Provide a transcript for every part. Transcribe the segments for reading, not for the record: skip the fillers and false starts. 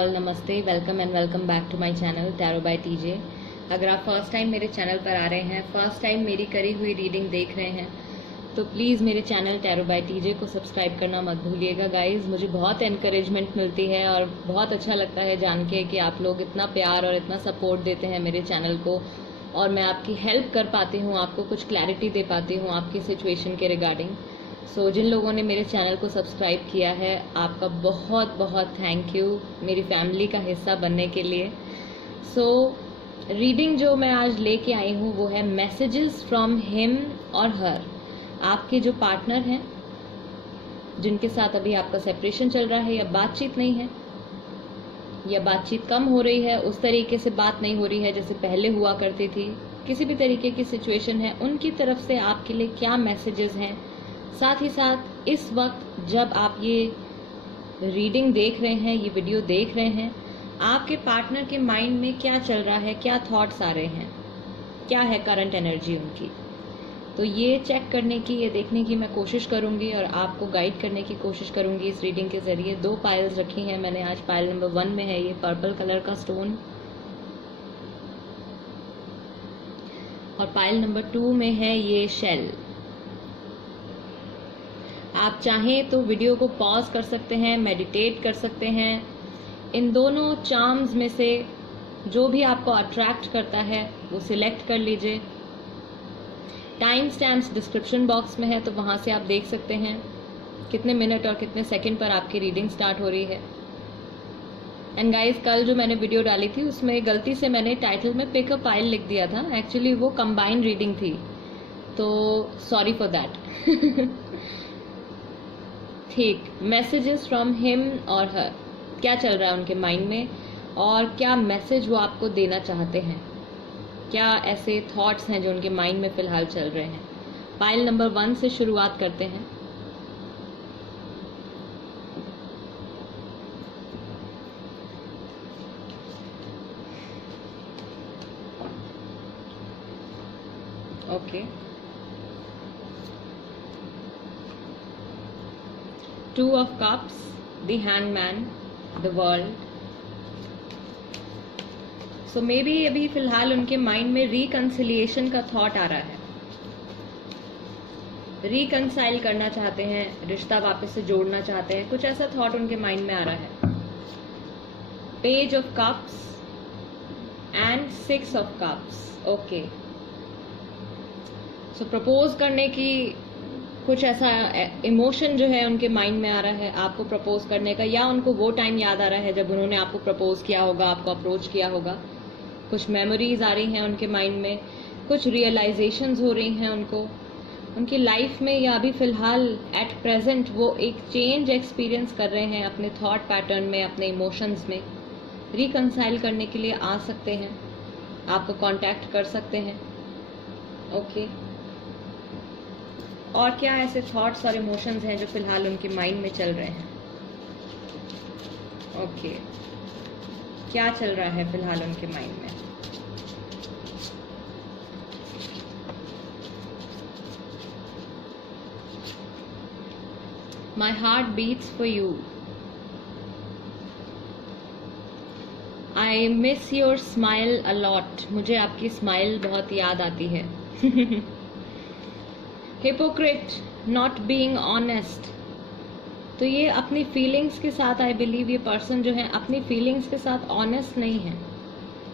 All, नमस्ते, welcome and welcome back to my channel tarot by TJ. अगर आप first time मेरे channel पर आ रहे हैं, फर्स्ट टाइम मेरी करी हुई रीडिंग देख रहे हैं, तो प्लीज़ मेरे चैनल टैरो बाय टीजे को सब्सक्राइब करना मत भूलिएगा गाइज। मुझे बहुत एनकरेजमेंट मिलती है और बहुत अच्छा लगता है जान के कि आप लोग इतना प्यार और इतना सपोर्ट देते हैं मेरे चैनल को, और मैं आपकी हेल्प कर पाती हूँ, आपको कुछ क्लैरिटी दे पाती हूँ आपकी सिचुएशन के रिगार्डिंग। सो जिन लोगों ने मेरे चैनल को सब्सक्राइब किया है, आपका बहुत बहुत थैंक यू मेरी फैमिली का हिस्सा बनने के लिए। सो रीडिंग जो मैं आज लेके आई हूँ वो है मैसेजेस फ्रॉम हिम और हर। आपके जो पार्टनर हैं, जिनके साथ अभी आपका सेपरेशन चल रहा है या बातचीत नहीं है या बातचीत कम हो रही है, उस तरीके से बात नहीं हो रही है जैसे पहले हुआ करती थी, किसी भी तरीके की सिचुएशन है, उनकी तरफ से आपके लिए क्या मैसेजेस हैं। साथ ही साथ इस वक्त जब आप ये रीडिंग देख रहे हैं, ये वीडियो देख रहे हैं, आपके पार्टनर के माइंड में क्या चल रहा है, क्या थॉट्स आ रहे हैं, क्या है करंट एनर्जी उनकी। तो ये चेक करने की, ये देखने की मैं कोशिश करूंगी और आपको गाइड करने की कोशिश करूंगी इस रीडिंग के जरिए। 2 पायल्स रखी हैं मैंने आज। पायल नंबर 1 में है ये पर्पल कलर का स्टोन, और पायल नंबर 2 में है ये शेल। आप चाहें तो वीडियो को पॉज कर सकते हैं, मेडिटेट कर सकते हैं। इन दोनों चार्म्स में से जो भी आपको अट्रैक्ट करता है वो सिलेक्ट कर लीजिए। टाइम स्टैम्प्स डिस्क्रिप्शन बॉक्स में है, तो वहां से आप देख सकते हैं कितने मिनट और कितने सेकंड पर आपकी रीडिंग स्टार्ट हो रही है। एंड गाइस, कल जो मैंने वीडियो डाली थी उसमें गलती से मैंने टाइटल में पिक अ पाइल लिख दिया था। एक्चुअली वो कंबाइंड रीडिंग थी, तो सॉरी फॉर दैट। ठीक, मैसेजेस फ्रॉम हिम और हर, क्या चल रहा है उनके माइंड में और क्या मैसेज वो आपको देना चाहते हैं, क्या ऐसे थॉट्स हैं जो उनके माइंड में फिलहाल चल रहे हैं। पाइल नंबर 1 से शुरुआत करते हैं। Okay, 2 of cups, the hangman, the world. So maybe अभी फिलहाल उनके माइंड में रिकंसिलिएशन का थॉट आ रहा है। रिकंसाइल करना चाहते हैं, रिश्ता वापस से जोड़ना चाहते हैं, कुछ ऐसा थॉट उनके माइंड में आ रहा है। Page of cups and 6 of cups. Okay, so propose करने की कुछ ऐसा इमोशन जो है उनके माइंड में आ रहा है आपको प्रपोज करने का, या उनको वो टाइम याद आ रहा है जब उन्होंने आपको प्रपोज किया होगा, आपको अप्रोच किया होगा। कुछ मेमोरीज आ रही हैं उनके माइंड में, कुछ रियलाइजेशंस हो रही हैं उनको उनकी लाइफ में, या अभी फिलहाल एट प्रेजेंट वो एक चेंज एक्सपीरियंस कर रहे हैं अपने थॉट पैटर्न में, अपने इमोशंस में। रिकंसाइल करने के लिए आ सकते हैं, आपको कांटेक्ट कर सकते हैं। ओके, और क्या ऐसे थॉट्स और इमोशंस हैं जो फिलहाल उनके माइंड में चल रहे हैं। ओके, क्या चल रहा है फिलहाल उनके माइंड में। My heart beats for you, I miss your smile a lot, मुझे आपकी स्माइल बहुत याद आती है। हिपोक्रेट, नॉट बीइंग ऑनेस्ट, तो ये अपनी फीलिंग्स के साथ, आई बिलीव ये पर्सन जो है अपनी फीलिंग्स के साथ ऑनेस्ट नहीं है।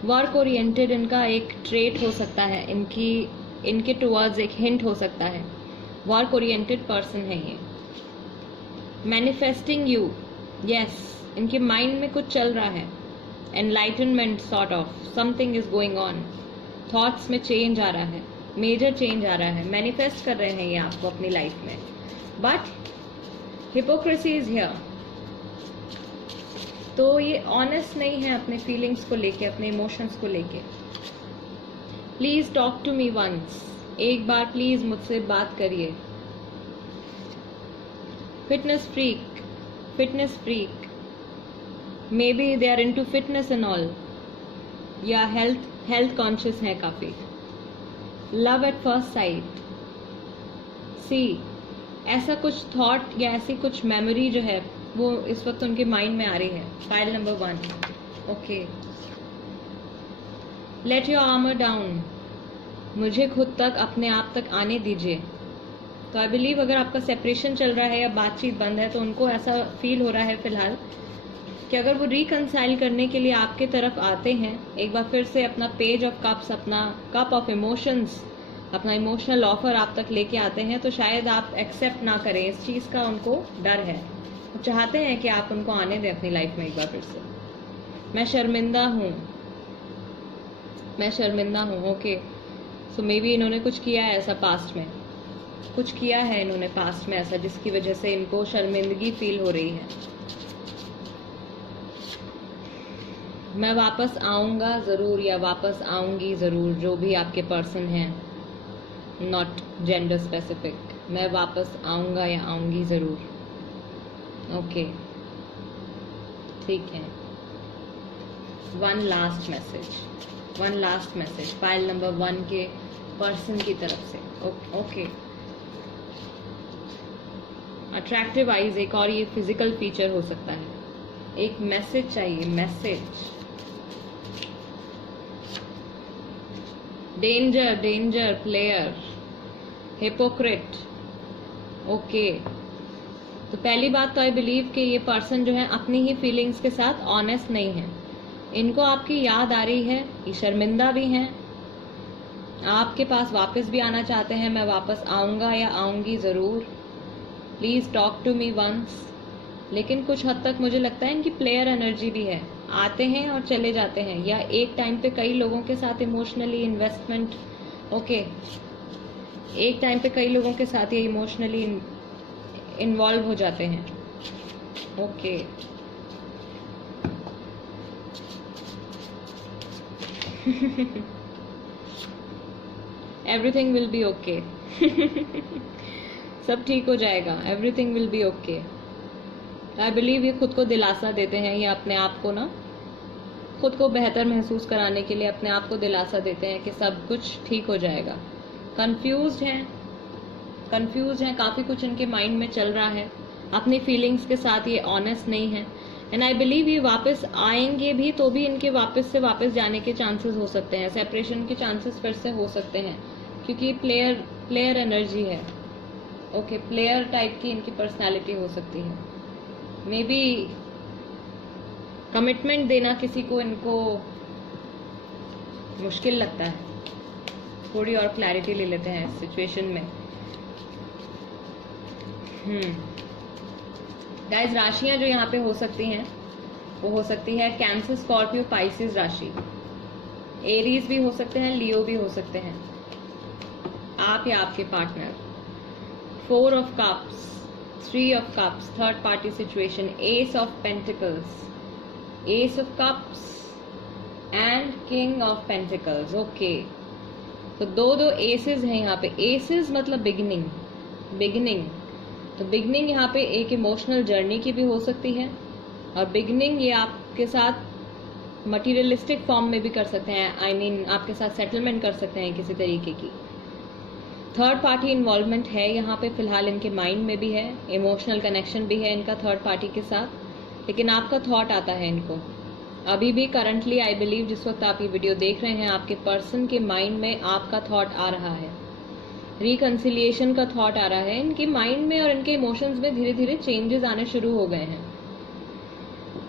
वर्क ओरिएंटेड इनका एक ट्रेट हो सकता है, इनके टुवर्ड्स एक हिंट हो सकता है। वर्क ओरिएंटेड पर्सन है ये। मैनिफेस्टिंग यू, यस, इनके माइंड में कुछ चल रहा है। Enlightenment sort of something is going on. Thoughts में चेंज आ रहा है, मेजर चेंज आ रहा है। मैनिफेस्ट कर रहे हैं ये आपको अपनी लाइफ में, बट हिपोक्रेसी इज हियर। तो ये ऑनेस्ट नहीं है अपने फीलिंग्स को लेके, अपने इमोशंस को लेके। Please talk to me once, एक बार प्लीज मुझसे बात करिए। Fitness freak, fitness freak, may be they are into fitness and all, या हेल्थ कॉन्शियस है काफी। Love at first sight, see, ऐसा कुछ थॉट या ऐसी कुछ मेमोरी जो है वो इस वक्त उनके माइंड में आ रही है। File number 1, okay. Let your armour down, मुझे खुद तक, अपने आप तक आने दीजिए। तो आई बिलीव अगर आपका सेपरेशन चल रहा है या बातचीत बंद है तो उनको ऐसा फील हो रहा है फिलहाल कि अगर वो रिकंसाइल करने के लिए आपके तरफ आते हैं, एक बार फिर से अपना पेज ऑफ कप्स, अपना कप ऑफ इमोशंस, अपना इमोशनल ऑफर आप तक लेके आते हैं, तो शायद आप एक्सेप्ट ना करें। इस चीज़ का उनको डर है। वो चाहते हैं कि आप उनको आने दें अपनी लाइफ में एक बार फिर से। मैं शर्मिंदा हूँ, मैं शर्मिंदा हूँ, ओके। सो मे बी इन्होंने कुछ किया है ऐसा पास्ट में, कुछ किया है इन्होंने पास्ट में ऐसा जिसकी वजह से इनको शर्मिंदगी फील हो रही है। मैं वापस आऊँगा ज़रूर या वापस आऊँगी ज़रूर, जो भी आपके पर्सन हैं, नॉट जेंडर स्पेसिफिक। मैं वापस आऊँगा या आऊँगी ज़रूर, ओके, ठीक है। One last message file number 1 के पर्सन की तरफ से, ओके। अट्रैक्टिव आईज, एक और ये फिजिकल फीचर हो सकता है। एक मैसेज चाहिए, message. Danger player, hypocrite, okay. तो पहली बात तो आई बिलीव कि ये पर्सन जो है अपनी ही फीलिंग्स के साथ ऑनेस्ट नहीं है। इनको आपकी याद आ रही है, ये शर्मिंदा भी हैं, आपके पास वापस भी आना चाहते हैं। मैं वापस आऊँगा या आऊँगी ज़रूर, please talk to me once. लेकिन कुछ हद तक मुझे लगता है इनकी प्लेयर एनर्जी भी है, आते हैं और चले जाते हैं, या एक टाइम पे कई लोगों के साथ इमोशनली इन्वेस्टमेंट, ओके, एक टाइम पे कई लोगों के साथ ये इमोशनली इन्वॉल्व हो जाते हैं, okay. Everything will be okay. सब ठीक हो जाएगा, everything will be okay. I believe ये खुद को दिलासा देते हैं, ये अपने आप को ना, खुद को बेहतर महसूस कराने के लिए अपने आप को दिलासा देते हैं कि सब कुछ ठीक हो जाएगा। कंफ्यूज्ड हैं, काफ़ी कुछ इनके माइंड में चल रहा है, अपनी फीलिंग्स के साथ ये ऑनेस्ट नहीं है। एंड आई बिलीव ये वापस आएंगे भी तो भी इनके वापस जाने के चांसेस हो सकते हैं, सेपरेशन के चांसेस फिर से हो सकते हैं, क्योंकि प्लेयर एनर्जी है, ओके। प्लेयर टाइप की इनकी पर्सनैलिटी हो सकती है। मे बी कमिटमेंट देना किसी को इनको मुश्किल लगता है। थोड़ी और क्लैरिटी ले लेते हैं इस सिचुएशन में। गाइस, राशियां जो यहाँ पे हो सकती हैं वो हो सकती है कैंसर, स्कॉर्पियो, पाइसिस राशि। एरीज भी हो सकते हैं, लियो भी हो सकते हैं, आप या आपके partner. 4 of cups, 3 of cups, third party situation, S of pentacles, S of cups and king of pentacles, okay. तो दो एसेस हैं यहाँ पे। एसेस मतलब बिगिनिंग। तो बिगिनिंग यहाँ पे एक इमोशनल जर्नी की भी हो सकती है, और बिगिनिंग ये आपके साथ मटीरियलिस्टिक फॉर्म में भी कर सकते हैं, आई मीन आपके साथ सेटलमेंट कर सकते हैं किसी तरीके की। थर्ड पार्टी इन्वॉल्वमेंट है यहाँ पे फिलहाल, इनके माइंड में भी है, इमोशनल कनेक्शन भी है इनका थर्ड पार्टी के साथ। लेकिन आपका थॉट आता है इनको अभी भी, करंटली आई बिलीव जिस वक्त आप ये वीडियो देख रहे हैं, आपके पर्सन के माइंड में आपका थॉट आ रहा है, रिकंसिलिएशन का थॉट आ रहा है इनके माइंड में, और इनके इमोशंस में धीरे धीरे चेंजेस आने शुरू हो गए हैं।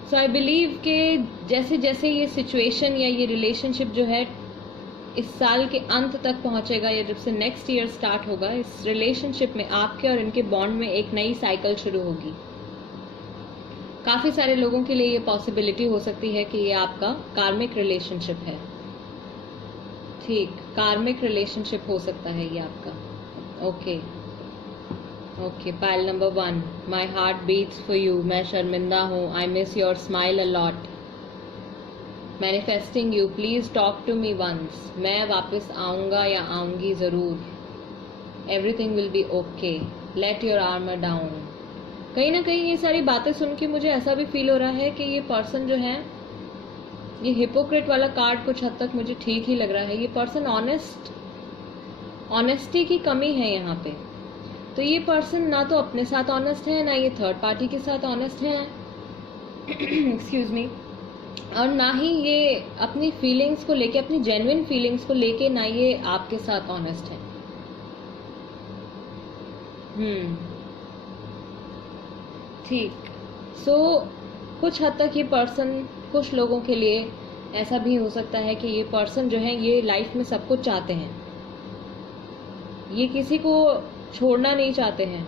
सो आई बिलीव कि जैसे जैसे ये सिचुएशन या ये रिलेशनशिप जो है इस साल के अंत तक पहुंचेगा, या जब से नेक्स्ट ईयर स्टार्ट होगा, इस रिलेशनशिप में आपके और इनके बॉन्ड में एक नई साइकिल शुरू होगी। काफ़ी सारे लोगों के लिए ये पॉसिबिलिटी हो सकती है कि ये आपका कार्मिक रिलेशनशिप है, ठीक, कार्मिक रिलेशनशिप हो सकता है ये आपका, okay. Pile number 1, my heart beats for you, मैं शर्मिंदा हूँ, I miss your smile a lot, manifesting you, please talk to me once, मैं वापस आऊँगा या आऊँगी ज़रूर, everything will be okay, let your armour down. कहीं ना कहीं ये सारी बातें सुन के मुझे ऐसा भी फील हो रहा है कि ये पर्सन जो है, ये हिपोक्रेट वाला कार्ड कुछ हद तक मुझे ठीक ही लग रहा है। ये पर्सन ऑनेस्टी की कमी है यहाँ पे। तो ये पर्सन ना तो अपने साथ ऑनेस्ट है, ना ये थर्ड पार्टी के साथ ऑनेस्ट है एक्सक्यूज मी, और ना ही ये अपनी फीलिंग्स को लेके, अपनी जेन्युइन फीलिंग्स को लेके, ना ये आपके साथ ऑनेस्ट है। ठीक। सो कुछ हद तक ये पर्सन, कुछ लोगों के लिए ऐसा भी हो सकता है कि ये पर्सन जो है ये लाइफ में सब कुछ चाहते हैं, ये किसी को छोड़ना नहीं चाहते हैं।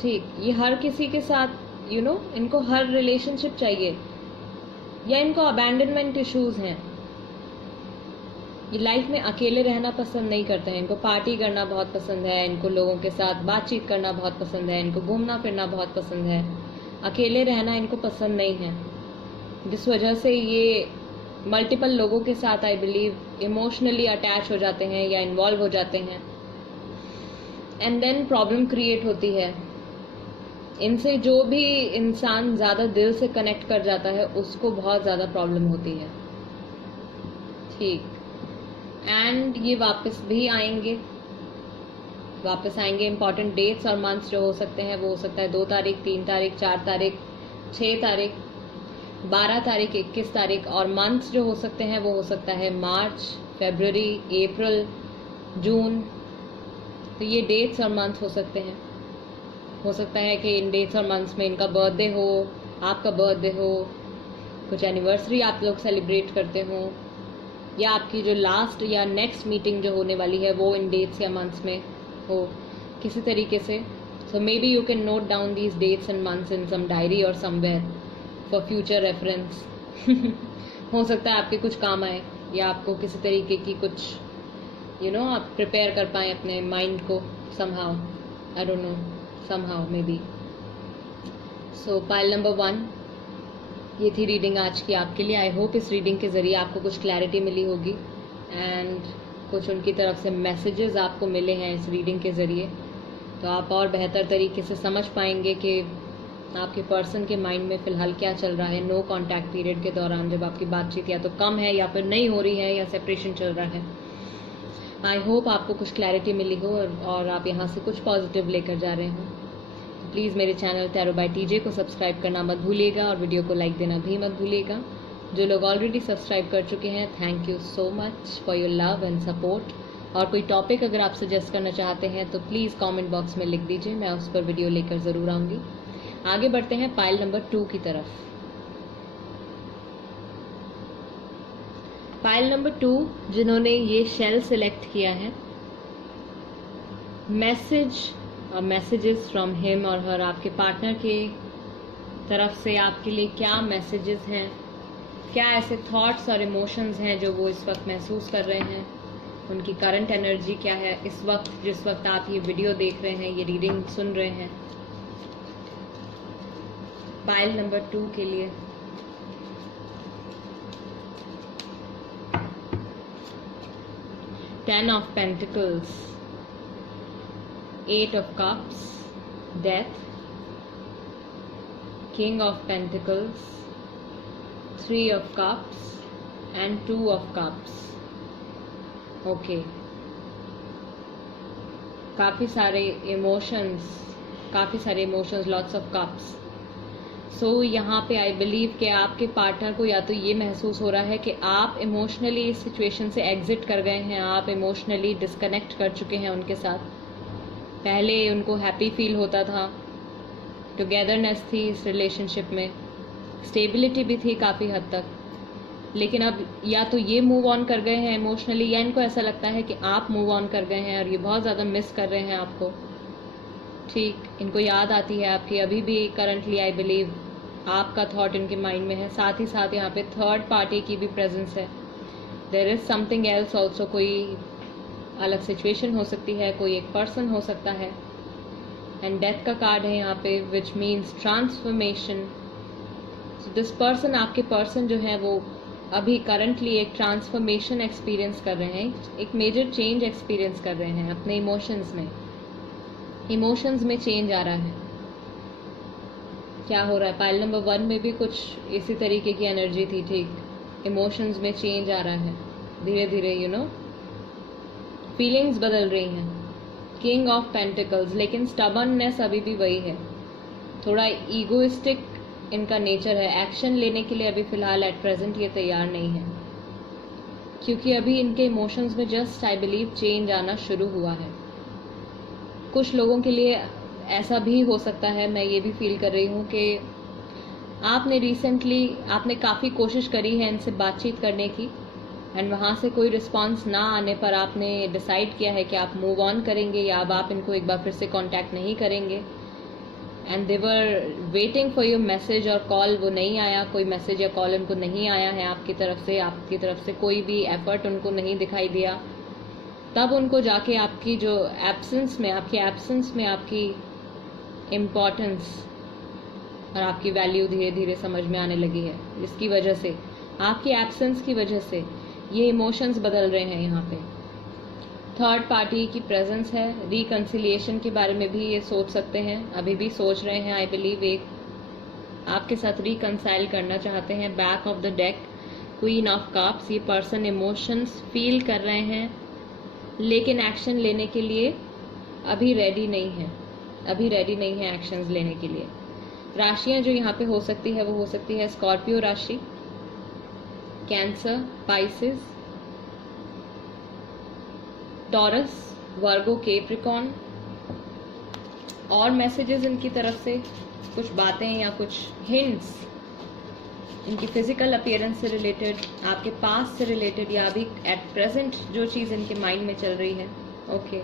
ठीक, ये हर किसी के साथ इनको हर रिलेशनशिप चाहिए, या इनको अबैंडनमेंट इश्यूज हैं। ये लाइफ में अकेले रहना पसंद नहीं करते हैं, इनको पार्टी करना बहुत पसंद है, इनको लोगों के साथ बातचीत करना बहुत पसंद है, इनको घूमना फिरना बहुत पसंद है, अकेले रहना इनको पसंद नहीं है, जिस वजह से ये मल्टीपल लोगों के साथ आई बिलीव इमोशनली अटैच हो जाते हैं या इन्वॉल्व हो जाते हैं, एंड देन प्रॉब्लम क्रिएट होती है। इनसे जो भी इंसान ज़्यादा दिल से कनेक्ट कर जाता है उसको बहुत ज़्यादा प्रॉब्लम होती है। ठीक, एंड ये वापस भी आएंगे, इम्पॉर्टेंट डेट्स और मंथ्स जो हो सकते हैं वो हो सकता है 2 तारीख, 3 तारीख, 4 तारीख, 6 तारीख, 12 तारीख, 21 तारीख, और मंथ्स जो हो सकते हैं वो हो सकता है मार्च, फरवरी, अप्रैल, जून। तो ये डेट्स और मंथ्स हो सकते हैं। हो सकता है कि इन डेट्स और मंथ्स में इनका बर्थडे हो, आपका बर्थडे हो, कुछ एनिवर्सरी आप लोग सेलिब्रेट करते हो, या आपकी जो लास्ट या नेक्स्ट मीटिंग जो होने वाली है वो इन डेट्स या मंथ्स में हो किसी तरीके से। So maybe you can note down these dates and months in some diary और समवेयर फॉर फ्यूचर रेफरेंस। हो सकता है आपके कुछ काम आए, या आपको किसी तरीके की कुछ आप प्रिपेयर कर पाएँ अपने माइंड को somehow, I don't know, somehow may be. So pile number 1, ये थी रीडिंग आज की आपके लिए। आई होप इस रीडिंग के ज़रिए आपको कुछ क्लैरिटी मिली होगी, एंड कुछ उनकी तरफ से मैसेजेस आपको मिले हैं इस रीडिंग के ज़रिए, तो आप और बेहतर तरीके से समझ पाएंगे कि आपके पर्सन के माइंड में फ़िलहाल क्या चल रहा है नो कॉन्टैक्ट पीरियड के दौरान, जब आपकी बातचीत या तो कम है या फिर नहीं हो रही है या सेपरेशन चल रहा है। आई होप आपको कुछ क्लैरिटी मिली हो और आप यहाँ से कुछ पॉजिटिव लेकर जा रहे हो। प्लीज़ मेरे चैनल टैरो बाय टीजे को सब्सक्राइब करना मत भूलिएगा, और वीडियो को लाइक देना भी मत भूलिएगा। जो लोग ऑलरेडी सब्सक्राइब कर चुके हैं, thank you so much for your love and support. और कोई टॉपिक अगर आप सजेस्ट करना चाहते हैं तो प्लीज़ कमेंट बॉक्स में लिख दीजिए, मैं उस पर वीडियो लेकर ज़रूर आऊँगी। आगे बढ़ते हैं पाइल नंबर 2 की तरफ। पाइल नंबर 2 जिन्होंने ये शेल सिलेक्ट किया है, मैसेजेस फ्रॉम हिम और हर, आपके पार्टनर के तरफ से आपके लिए क्या मैसेजेस हैं, क्या ऐसे थॉट्स और इमोशंस हैं जो वो इस वक्त महसूस कर रहे हैं, उनकी करंट एनर्जी क्या है इस वक्त, जिस वक्त आप ये वीडियो देख रहे हैं, ये रीडिंग सुन रहे हैं। पाइल नंबर 2 के लिए Ten of Pentacles, 8 of Cups, Death, King of Pentacles, 3 of Cups and 2 of Cups. Okay. काफ़ी सारे इमोशंस, लॉट्स ऑफ कप्स। सो यहाँ पे आई बिलीव कि आपके पार्टनर को या तो ये महसूस हो रहा है कि आप इमोशनली इस सिचुएशन से एग्जिट कर गए हैं, आप इमोशनली डिस्कनेक्ट कर चुके हैं उनके साथ। पहले उनको हैप्पी फील होता था, टुगेदरनेस थी इस रिलेशनशिप में, स्टेबिलिटी भी थी काफ़ी हद तक, लेकिन अब या तो ये मूव ऑन कर गए हैं इमोशनली, या इनको ऐसा लगता है कि आप मूव ऑन कर गए हैं और ये बहुत ज़्यादा मिस कर रहे हैं आपको। ठीक, इनको याद आती है आपकी अभी भी करंटली आई बिलीव आपका थॉट इनके माइंड में है। साथ ही साथ यहाँ पे थर्ड पार्टी की भी प्रेजेंस है। There is something else also, कोई अलग सिचुएशन हो सकती है, कोई एक पर्सन हो सकता है। एंड डेथ का कार्ड है यहाँ पे, which means transformation. This person, आपके पर्सन जो है वो अभी करंटली एक ट्रांसफॉर्मेशन एक्सपीरियंस कर रहे हैं, एक मेजर चेंज एक्सपीरियंस कर रहे हैं अपने इमोशंस में चेंज आ रहा है। क्या हो रहा है, पाइल नंबर 1 में भी कुछ इसी तरीके की एनर्जी थी। ठीक, इमोशंस में चेंज आ रहा है धीरे धीरे, फीलिंग्स बदल रही हैं। किंग ऑफ पेंटिकल्स, लेकिन स्टबर्ननेस अभी भी वही है, थोड़ा ईगोइस्टिक इनका नेचर है। एक्शन लेने के लिए अभी फ़िलहाल एट प्रेजेंट ये तैयार नहीं है, क्योंकि अभी इनके इमोशंस में जस्ट आई बिलीव चेंज आना शुरू हुआ है। कुछ लोगों के लिए ऐसा भी हो सकता है, मैं ये भी फील कर रही हूँ कि आपने रिसेंटली काफ़ी कोशिश करी है इनसे बातचीत करने की, एंड वहाँ से कोई रिस्पांस ना आने पर आपने डिसाइड किया है कि आप मूव ऑन करेंगे या अब आप इनको एक बार फिर से कांटेक्ट नहीं करेंगे। And they were waiting for your message और कॉल, वो नहीं आया, कोई मैसेज या कॉल उनको नहीं आया है आपकी तरफ से कोई भी एफर्ट उनको नहीं दिखाई दिया। तब उनको जाके आपकी जो एब्सेंस में आपकी इम्पोर्टेंस और आपकी वैल्यू धीरे धीरे समझ में आने लगी है, जिसकी वजह से आपकी एब्सेंस की वजह से ये इमोशंस बदल रहे हैं। यहाँ पे थर्ड पार्टी की प्रेजेंस है। रिकन्सिलिएशन के बारे में भी ये सोच सकते हैं, अभी भी सोच रहे हैं। आई बिलीव एक आपके साथ रिकन्साइल करना चाहते हैं। Back of the deck queen of cups, ये पर्सन इमोशंस फील कर रहे हैं लेकिन एक्शन लेने के लिए अभी रेडी नहीं है एक्शंस लेने के लिए। राशियां जो यहाँ पे हो सकती है वो हो सकती है स्कॉर्पियो राशि, कैंसर, पाइसेस, टॉरस, वर्गो, कैप्रिकॉर्न। और मैसेजेस इनकी तरफ से, कुछ बातें या कुछ हिंट्स इनकी फिजिकल अपीयरेंस से रिलेटेड, आपके पास से रिलेटेड, या अभी एट प्रेजेंट जो चीज़ इनके माइंड में चल रही है। Okay,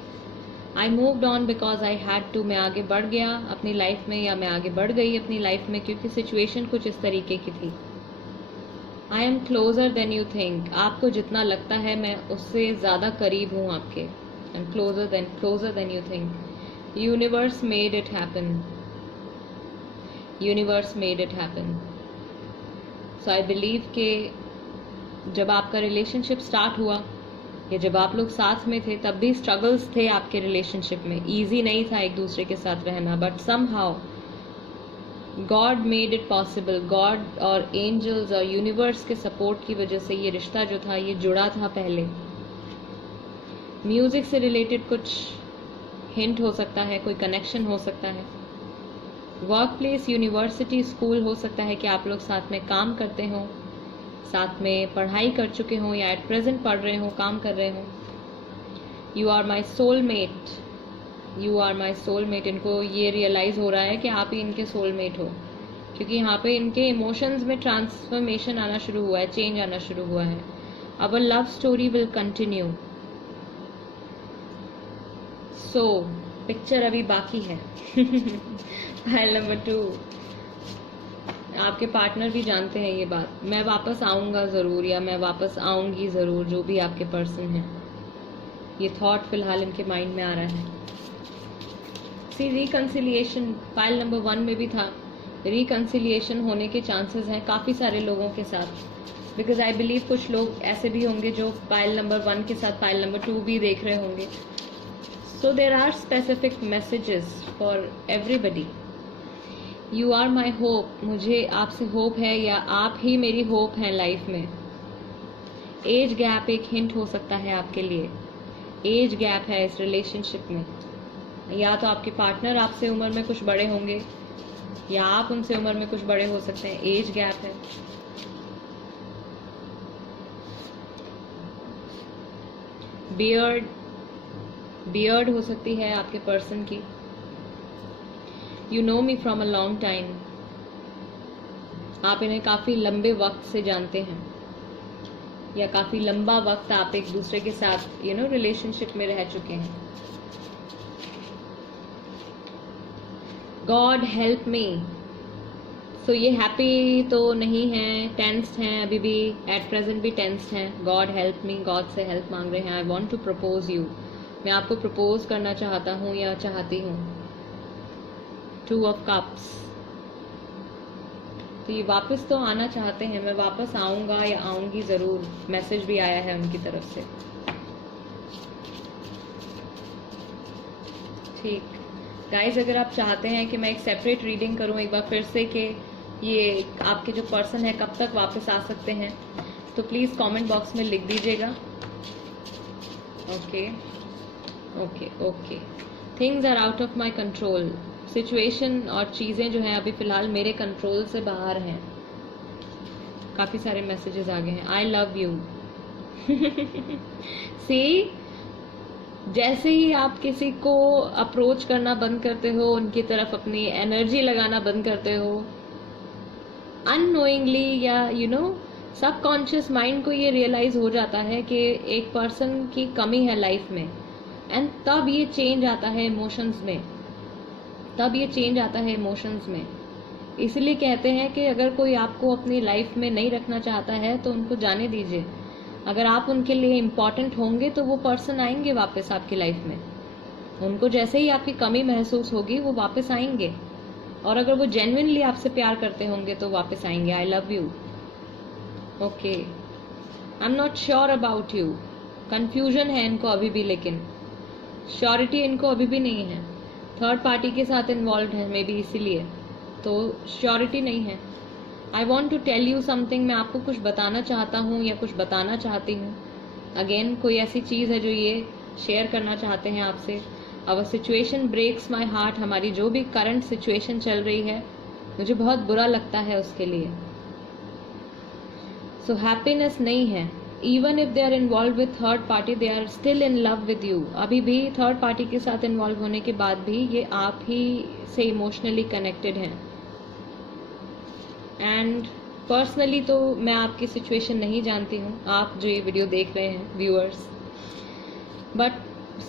I moved on because I had to, मैं आगे बढ़ गया अपनी लाइफ में, या मैं आगे बढ़ गई अपनी लाइफ में क्योंकि सिचुएशन कुछ इस तरीके की थी। I am closure then you think, आपको जितना लगता है मैं उससे ज़्यादा करीब हूँ आपके। I am closure then you think. Universe made it happen. So I believe कि जब आपका रिलेशनशिप स्टार्ट हुआ या जब आप लोग साथ में थे तब भी स्ट्रगल्स थे आपके रिलेशनशिप में, ईजी नहीं था एक दूसरे के साथ रहना, but somehow God made it possible. God और एंजल्स और यूनिवर्स के सपोर्ट की वजह से ये रिश्ता जो था ये जुड़ा था पहले। म्यूजिक से रिलेटेड कुछ हिंट हो सकता है, कोई कनेक्शन हो सकता है। वर्क प्लेस, यूनिवर्सिटी, स्कूल हो सकता है कि आप लोग साथ में काम करते हों, साथ में पढ़ाई कर चुके हों या एट प्रेजेंट पढ़ रहे हों, काम कर रहे हों। यू आर माई सोलमेट, इनको ये रियलाइज़ हो रहा है कि आप ही इनके सोलमेट हो, क्योंकि यहाँ पे इनके इमोशंस में ट्रांसफॉर्मेशन आना शुरू हुआ है, चेंज आना शुरू हुआ है। अवर love story will continue. So picture अभी बाकी है। फाइल नंबर 2, आपके पार्टनर भी जानते हैं ये बात, मैं वापस आऊँगा ज़रूर या मैं वापस आऊँगी ज़रूर, जो भी आपके पर्सन है। ये थॉट फिलहाल इनके माइंड में आ रहा है। सी रिकन्सिलिएशन फाइल नंबर 1 में भी था, रिकन्सिलिएशन होने के चांसेस हैं काफ़ी सारे लोगों के साथ, बिकॉज आई बिलीव कुछ लोग ऐसे भी होंगे जो फाइल नंबर 1 के साथ फाइल नंबर 2 भी देख रहे होंगे। So there are specific messages for everybody. You are my hope, मुझे आपसे होप है या आप ही मेरी होप हैं लाइफ में। एज गैप एक हिंट हो सकता है आपके लिए। एज गैप है इस रिलेशनशिप में, या तो आपके पार्टनर आपसे उम्र में कुछ बड़े होंगे या आप उनसे उम्र में कुछ बड़े हो सकते हैं। एज गैप है। बियर्ड हो सकती है आपके पर्सन की। You know me from a long time, आप इन्हें काफ़ी लंबे वक्त से जानते हैं या काफ़ी लंबा वक्त आप एक दूसरे के साथ रिलेशनशिप में रह चुके हैं। गॉड हेल्प मी। सो ये हैप्पी तो नहीं है, टेंस्ड हैं अभी भी, एट प्रेजेंट भी टेंस्ड हैं। गॉड हेल्प मी, गॉड से हेल्प मांग रहे हैं। I want to propose you, मैं आपको प्रपोज करना चाहता हूँ या चाहती हूँ। 2 ऑफ कप्स, तो ये वापस तो आना चाहते हैं, मैं वापस आऊँगा या आऊँगी ज़रूर, मैसेज भी आया है उनकी तरफ से। ठीक गाइज, अगर आप चाहते हैं कि मैं एक सेपरेट रीडिंग करूं एक बार फिर से कि ये आपके जो पर्सन है कब तक वापस आ सकते हैं, तो प्लीज़ कमेंट बॉक्स में लिख दीजिएगा। Okay okay okay. Things are out of my control, situation और चीज़ें जो हैं अभी फ़िलहाल मेरे कंट्रोल से बाहर हैं। काफ़ी सारे मैसेजेस आ गए हैं। आई लव यू। सी, जैसे ही आप किसी को अप्रोच करना बंद करते हो, उनकी तरफ अपनी एनर्जी लगाना बंद करते हो, अननोइंगली या सबकॉन्शियस माइंड को ये रियलाइज हो जाता है कि एक पर्सन की कमी है लाइफ में, एंड तब ये चेंज आता है इमोशंस में। इसलिए कहते हैं कि अगर कोई आपको अपनी लाइफ में नहीं रखना चाहता है तो उनको जाने दीजिए। अगर आप उनके लिए इम्पॉर्टेंट होंगे तो वो पर्सन आएंगे वापस आपकी लाइफ में। उनको जैसे ही आपकी कमी महसूस होगी वो वापस आएंगे, और अगर वो जेन्युइनली आपसे प्यार करते होंगे तो वापस आएंगे। आई love you. Okay, I am not sure about you. Confusion है इनको अभी भी, लेकिन श्योरिटी इनको अभी भी नहीं है। थर्ड पार्टी के साथ इन्वॉल्व है मे बी, इसीलिए तो श्योरिटी नहीं है। I want to tell you something, मैं आपको कुछ बताना चाहता हूँ या कुछ बताना चाहती हूँ। अगेन कोई ऐसी चीज़ है जो ये शेयर करना चाहते हैं आपसे। अवर सिचुएशन ब्रेक्स माई हार्ट, हमारी जो भी करंट सिचुएशन चल रही है मुझे बहुत बुरा लगता है उसके लिए। सो हैप्पीनेस नहीं है। Even if they are involve with third party, they are still in love with you. अभी भी थर्ड पार्टी के साथ इन्वॉल्व होने के बाद भी ये आप ही से इमोशनली कनेक्टेड हैं। एंड पर्सनली तो मैं आपकी सिचुएशन नहीं जानती हूँ, आप जो ये वीडियो देख रहे हैं viewers, but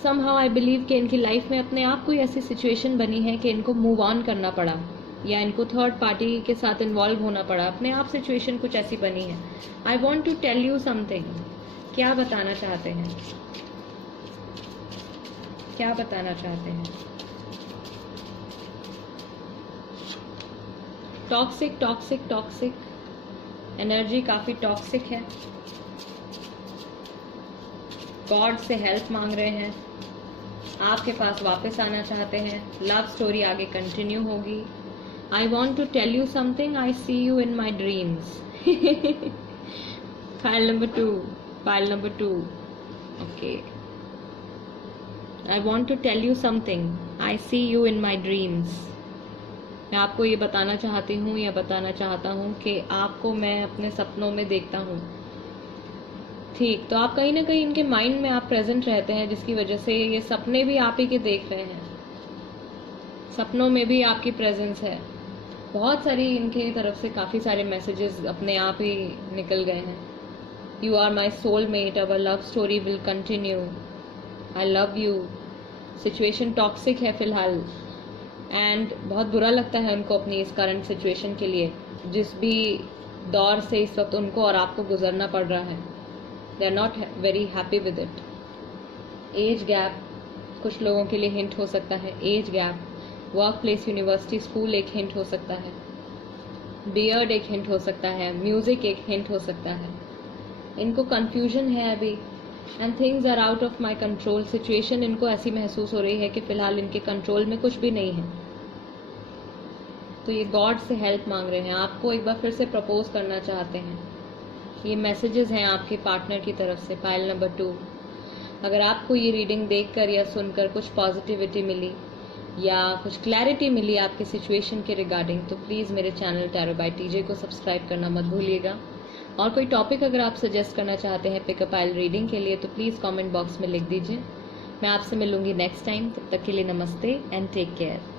somehow I believe कि इनकी लाइफ में अपने आप कोई ऐसी सिचुएशन बनी है कि इनको मूव ऑन करना पड़ा, या इनको थर्ड पार्टी के साथ इन्वॉल्व होना पड़ा। अपने आप सिचुएशन कुछ ऐसी बनी है। I want to tell you something. क्या बताना चाहते हैं, क्या बताना चाहते हैं? टॉक्सिक टॉक्सिक टॉक्सिक एनर्जी काफी टॉक्सिक है। गॉड से हेल्प मांग रहे हैं, आपके पास वापस आना चाहते हैं। लव स्टोरी आगे कंटिन्यू होगी। I want to tell you something, I see you in my dreams. File number two. Okay, I want to tell you something, I see you in my dreams. मैं आपको ये बताना चाहती हूँ या बताना चाहता हूँ कि आपको मैं अपने सपनों में देखता हूँ। ठीक, तो आप कहीं ना कहीं इनके माइंड में आप प्रेजेंट रहते हैं, जिसकी वजह से ये सपने भी आप ही के देख रहे हैं। सपनों में भी आपकी प्रेजेंस है। बहुत सारी इनके तरफ से काफ़ी सारे मैसेजेस अपने आप ही निकल गए हैं। You are my soulmate, our love story will continue, I love you. Situation toxic है फिलहाल, एंड बहुत बुरा लगता है उनको अपनी इस करंट सिचुएशन के लिए, जिस भी दौर से इस वक्त उनको और आपको गुजरना पड़ रहा है। They are not very happy with it. Age gap कुछ लोगों के लिए हिंट हो सकता है। Age gap, workplace, university, school एक हिंट हो सकता है। बियर्ड एक हिंट हो सकता है। म्यूजिक एक हिंट हो सकता है। इनको कंफ्यूजन है अभी, and things are out of my control. Situation इनको ऐसी महसूस हो रही है कि फिलहाल इनके कंट्रोल में कुछ भी नहीं है। तो ये गॉड से हेल्प मांग रहे हैं, आपको एक बार फिर से प्रपोज करना चाहते हैं। ये मैसेजेस हैं आपके पार्टनर की तरफ से। Pile number 2। अगर आपको ये रीडिंग देखकर या सुनकर कुछ पॉजिटिविटी मिली या कुछ क्लैरिटी मिली आपके सिचुएशन के रिगार्डिंग, तो प्लीज़ मेरे चैनल टैरो बाय टीजे को सब्सक्राइब करना मत भूलिएगा। और कोई टॉपिक अगर आप सजेस्ट करना चाहते हैं पिकअप पाइल रीडिंग के लिए, तो प्लीज़ कमेंट बॉक्स में लिख दीजिए। मैं आपसे मिलूंगी नेक्स्ट टाइम। तब तक के लिए नमस्ते एंड टेक केयर।